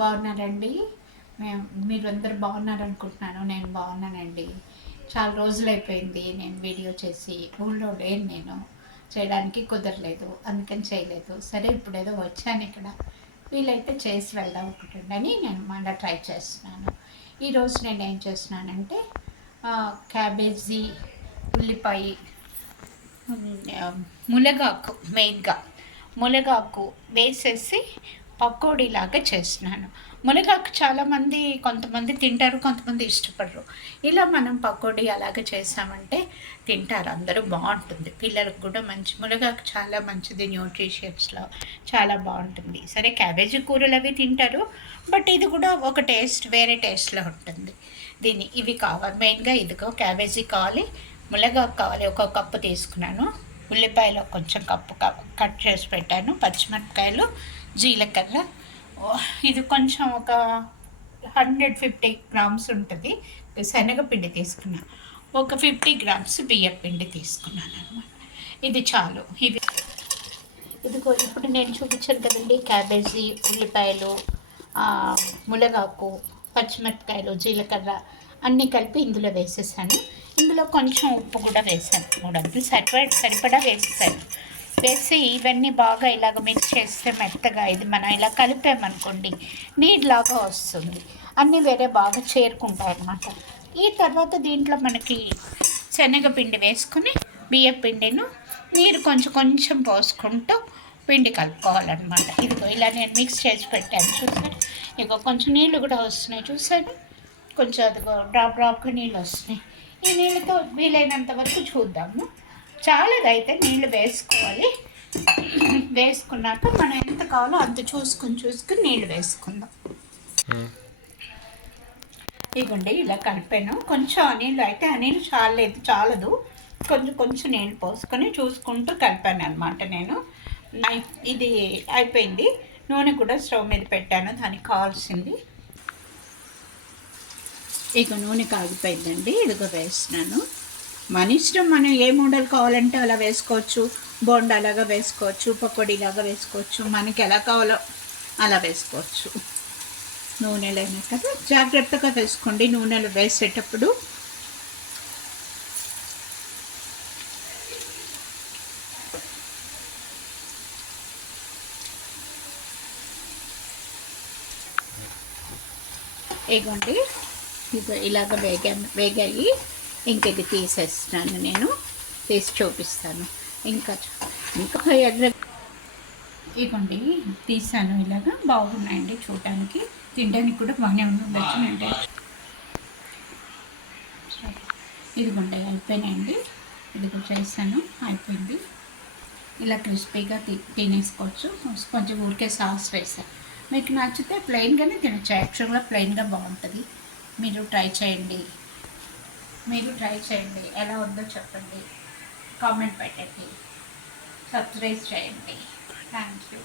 బాగున్నారండి. మేము మీరందరూ బాగున్నారనుకుంటున్నాను. నేను బాగున్నానండి. చాలా రోజులైపోయింది నేను వీడియో చేసి. ఊళ్ళో లేను నేను. చేయడానికి కుదరలేదు. అందుకని చేయలేదు. సరే ఇప్పుడేదో వచ్చాను ఇక్కడ. వీలైతే చేసి వెళ్దాం అనుకుంటుండని నేను మళ్ళీ ట్రై చేస్తున్నాను. ఈరోజు నేను ఏం చేస్తున్నానంటే క్యాబేజీ, ఉల్లిపాయ, మునగాకు మెయిన్గా మునగాకు వేసేసి పకోడీలాగా చేస్తున్నాను. మునగాకు చాలామంది కొంతమంది తింటారు, కొంతమంది ఇష్టపడరు. ఇలా మనం పకోడీ అలాగే చేసామంటే తింటారు అందరూ, బాగుంటుంది. పిల్లలకు కూడా మంచి మునగాకు చాలా మంచిది, న్యూట్రిషియన్స్లో చాలా బాగుంటుంది. సరే క్యాబేజీ కూరలు అవి తింటారు, బట్ ఇది కూడా ఒక టేస్ట్, వేరే టేస్ట్లో ఉంటుంది. ఇవి కావాలి మెయిన్గా. ఇదిగో క్యాబేజీ కావాలి, మునగాకు కావాలి. ఒక కప్పు తీసుకున్నాను. ఉల్లిపాయలు కొంచెం కప్పు కట్ చేసి పెట్టాను. పచ్చిమిరపకాయలు, జీలకర్ర, ఇది కొంచెం ఒక 150 గ్రామ్స్ ఉంటుంది. శనగపిండి తీసుకున్నాను. ఒక 50 గ్రామ్స్ బియ్యం పిండి తీసుకున్నాను అనమాట. ఇది చాలు. ఇదిగో ఇప్పుడు నేను చూపించాను కదండి, క్యాబేజీ, ఉల్లిపాయలు, మునగాకు, పచ్చిమిరపకాయలు, జీలకర్ర అన్నీ కలిపి ఇందులో వేసేసాను. ఇందులో కొంచెం ఉప్పు కూడా వేసాను. 3 అంతులు సరిపడా వేసేసాను. వేసి ఇవన్నీ బాగా ఇలాగ మిక్స్ చేస్తే మెత్తగా ఇది మనం ఇలా కలిపామనుకోండి నీళ్ళలాగా వస్తుంది. అన్నీ వేరే బాగా చేరుకుంటాయి అన్నమాట. ఈ తర్వాత దీంట్లో మనకి శనగపిండి వేసుకొని బియ్యం పిండిను నీరు కొంచెం కొంచెం పోసుకుంటూ పిండి కలుపుకోవాలన్నమాట. ఇదిగో ఇలా నేను మిక్స్ చేసి పెట్టాను చూసారు. ఇగో కొంచెం నీళ్ళు కూడా వస్తున్నాయి చూసారు. కొంచెం అదిగో డ్రాప్గా నీళ్ళు వస్తున్నాయి. ఈ నీళ్ళతో వీలైనంత వరకు చూద్దాము. చాలదైతే నీళ్ళు వేసుకోవాలి. వేసుకున్నాక మనం ఎంత కావాలో అంత చూసుకుని నీళ్ళు వేసుకుందాం. ఇదిగోండి ఇలా కలిపాను. కొంచెం నీళ్ళు అయితే ఆ నీళ్ళు చాలదు. కొంచెం నీళ్ళు పోసుకొని చూసుకుంటూ కలిపాను అనమాట నేను. ఇది అయిపోయింది. నూనె కూడా స్టవ్ మీద పెట్టాను, దానికి కావాల్సింది. ఇక నూనె కాగిపోయిందండి. ఇదిగో వేస్తున్నాను. మన ఇష్టం, మనం ఏ మోడల్ కావాలంటే అలా వేసుకోవచ్చు. బోండాలాగా వేసుకోవచ్చు, పకోడీలాగా వేసుకోవచ్చు, మనకి ఎలా కావాలో అలా వేసుకోవచ్చు. నూనెలైనా కదా జాగ్రత్తగా వేసుకోండి నూనెలు వేసేటప్పుడు. ఇగోండి ఇలాగ వేగాయి. ఇంక ఇది తీసేస్తున్నాను, నేను తీసి చూపిస్తాను. ఇంకా ఇగోండి తీసాను. ఇలాగా బాగున్నాయండి చూడటానికి, తినడానికి కూడా బాగానే ఉండొచ్చు. అంటే ఇదిగోండి అయిపోయినాయండి. ఇదిగో చేశాను, అయిపోయింది. ఇలా క్రిస్పీగా తినేసుకోవచ్చు. కొంచెం ఊరికే సాస్ వేసాను. మీకు నచ్చితే ప్లెయిన్గానే తినచ్చు. యాక్చువల్గా ప్లెయిన్గా బాగుంటుంది. మీరు ట్రై చేయండి. ఎలా ఉందో చెప్పండి, కామెంట్ పెట్టండి, సబ్స్క్రైబ్ చేయండి. Thank you.